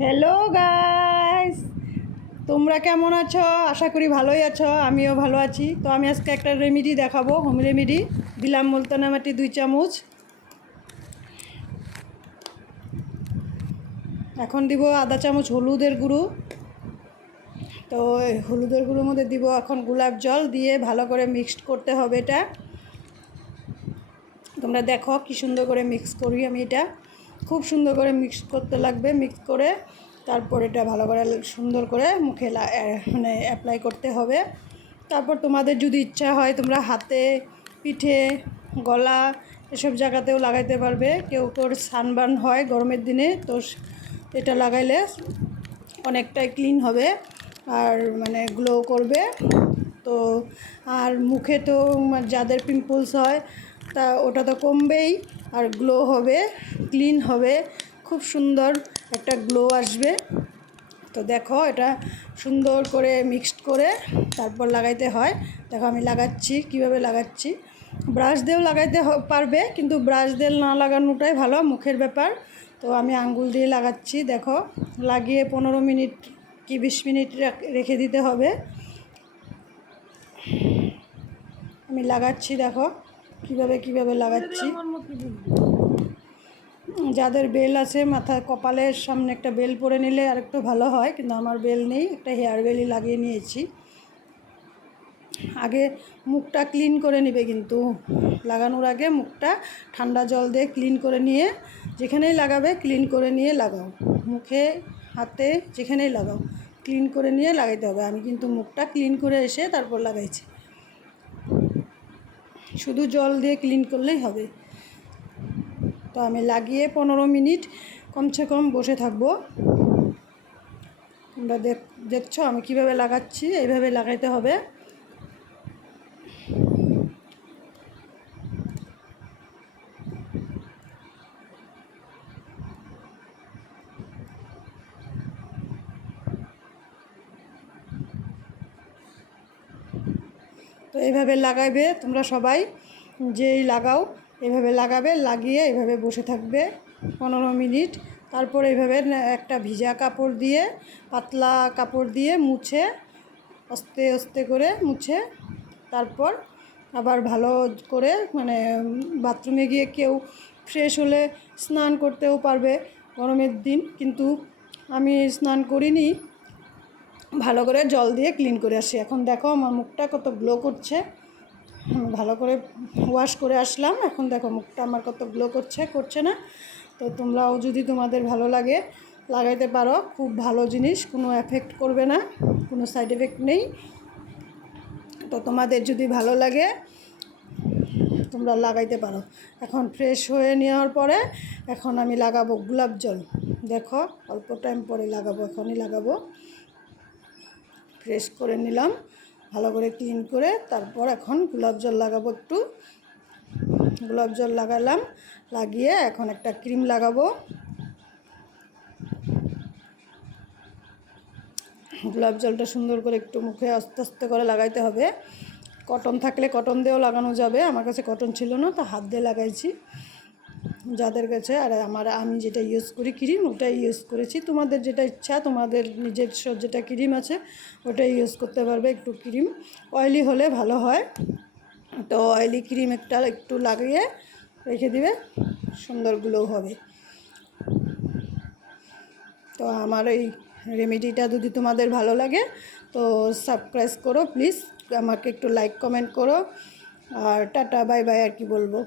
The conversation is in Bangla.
হ্যালো গাইস, তোমরা কেমন আছো? আশা করি ভালোই আছো। আমিও ভালো আছি। তো আমি আজকে একটা রেমেডি দেখাবো, হোম রেমেডি। দিলাম মুলতানা মাটি 2 চামচ। এখন দিব আধা চামচ হলুদের গুঁড়ো। তো হলুদের গুঁড়োর মধ্যে দিব এখন গোলাপ জল দিয়ে ভালো করে মিক্সড করতে হবে। এটা তোমরা দেখো কি সুন্দর করে মিক্স করি আমি। এটা খুব সুন্দর করে মিক্স করতে লাগবে। মিক্স করে তারপর এটা ভালো করে সুন্দর করে মুখে মানে অ্যাপ্লাই করতে হবে। তারপর তোমাদের যদি ইচ্ছা হয় তোমরা হাতে, পিঠে, গলা এসব জায়গাতেও লাগাইতে পারবে। কেউ কেউ সানবার্ন হয় গরমের দিনে, তো এটা লাগাইলে অনেকটাই ক্লিন হবে আর মানে গ্লো করবে। তো আর মুখে তো যাদের পিম্পলস হয় তা ওটা তো কমবেই, আর গ্লো হবে, ক্লিন হবে, খুব সুন্দর একটা গ্লো আসবে। তো দেখো এটা সুন্দর করে মিক্সড করে তারপর লাগাইতে হয়। দেখো আমি লাগাচ্ছি, কিভাবে লাগাচ্ছি। ব্রাশ দিয়েও লাগাইতে পারবে, কিন্তু ব্রাশ দিয়ে না লাগানোটাই ভালো, মুখের ব্যাপার। তো আমি আঙ্গুল দিয়ে লাগাচ্ছি। দেখো লাগিয়ে 15 মিনিট কি 20 মিনিট রেখে দিতে হবে। আমি লাগাচ্ছি, দেখো কিভাবে লাগাচ্ছি। যাদের বেল আছে মাথায় কপালের সামনে একটা বেল পরে নিলে আর একটু ভালো হয়, কিন্তু আমার বেল নেই, একটা হেয়ার বেলই লাগিয়ে নিয়েছি। আগে মুখটা ক্লিন করে নেবে, কিন্তু লাগানোর আগে মুখটা ঠান্ডা জল দিয়ে ক্লিন করে নিয়ে, যেখানেই লাগাবে ক্লিন করে নিয়ে লাগাও। মুখে, হাতে, যেখানেই লাগাও ক্লিন করে নিয়ে লাগাইতে হবে। আমি কিন্তু মুখটা ক্লিন করে এসে তারপর লাগাইছি। শুধু জল দিয়ে ক্লিন করলেই হবে। তো আমি লাগিয়ে 15 মিনিট কমসে কম বসে থাকবো। তোমরা দেখছো আমি কিভাবে লাগাচ্ছি, এইভাবে লাগাইতে হবে। তো এইভাবে লাগাইবে তোমরা সবাই, যেই লাগাও এভাবে লাগাবে, লাগিয়ে এভাবে বসে থাকবে 15 মিনিট। তারপর এইভাবে একটা ভিজা কাপড় দিয়ে, পাতলা কাপড় দিয়ে মুছে, আস্তে আস্তে করে মুছে, তারপর আবার ভালো করে মানে বাথরুমে গিয়ে কেউ ফ্রেশ হলে স্নান করতেও পারবে গরমের দিন। কিন্তু আমি স্নান করিনি, ভালো করে জল দিয়ে ক্লিন করে আসি। এখন দেখো আমার মুখটা কত গ্লো করছে। ভালো করে ওয়াশ করে আসলাম, এখন দেখো মুখটা আমার কত গ্লো করছে না? তো তোমরাও যদি তোমাদের ভালো লাগে লাগাইতে পারো, খুব ভালো জিনিস, কোনো এফেক্ট করবে না, কোনো সাইড এফেক্ট নেই। তো তোমাদের যদি ভালো লাগে তোমরা লাগাইতে পারো। এখন ফ্রেশ হয়ে নেওয়ার পরে এখন আমি লাগাবো গোলাপ জল। দেখো অল্প টাইম পরে লাগাবো, এখনই লাগাবো। ফ্রেশ করে নিলাম ভালো করে ক্লিন করে, তারপর এখন গোলাপ জল লাগাবো। একটু গোলাপ জল লাগালাম, লাগিয়ে এখন একটা ক্রিম লাগাবো। গোলাপ জলটা সুন্দর করে একটু মুখে আস্তে আস্তে করে লাগাইতে হবে। কটন থাকলে কটন দিয়েও লাগানো যাবে, আমার কাছে কটন ছিল না, তো হাত দিয়ে লাগাইছি যাদের কাছে। আর আমি যেটা ইউজ করি ক্রিম, ওটাই ইউজ করেছি। তোমাদের যেটা ইচ্ছা, তোমাদের নিজস্ব যেটা ক্রিম আছে ওটাই ইউজ করতে পারবে। একটু ক্রিম অয়েলি হলে ভালো হয়, তো অয়েলি ক্রিম একটু লাগিয়ে রেখে দিবে, সুন্দর গ্লো হবে। তো আমার এই রেমেডিটা যদি তোমাদের ভালো লাগে তো সাবস্ক্রাইব করো প্লিজ, আমাকে একটু লাইক কমেন্ট করো। আর টাটা বাই বাই, আর কি বলবো।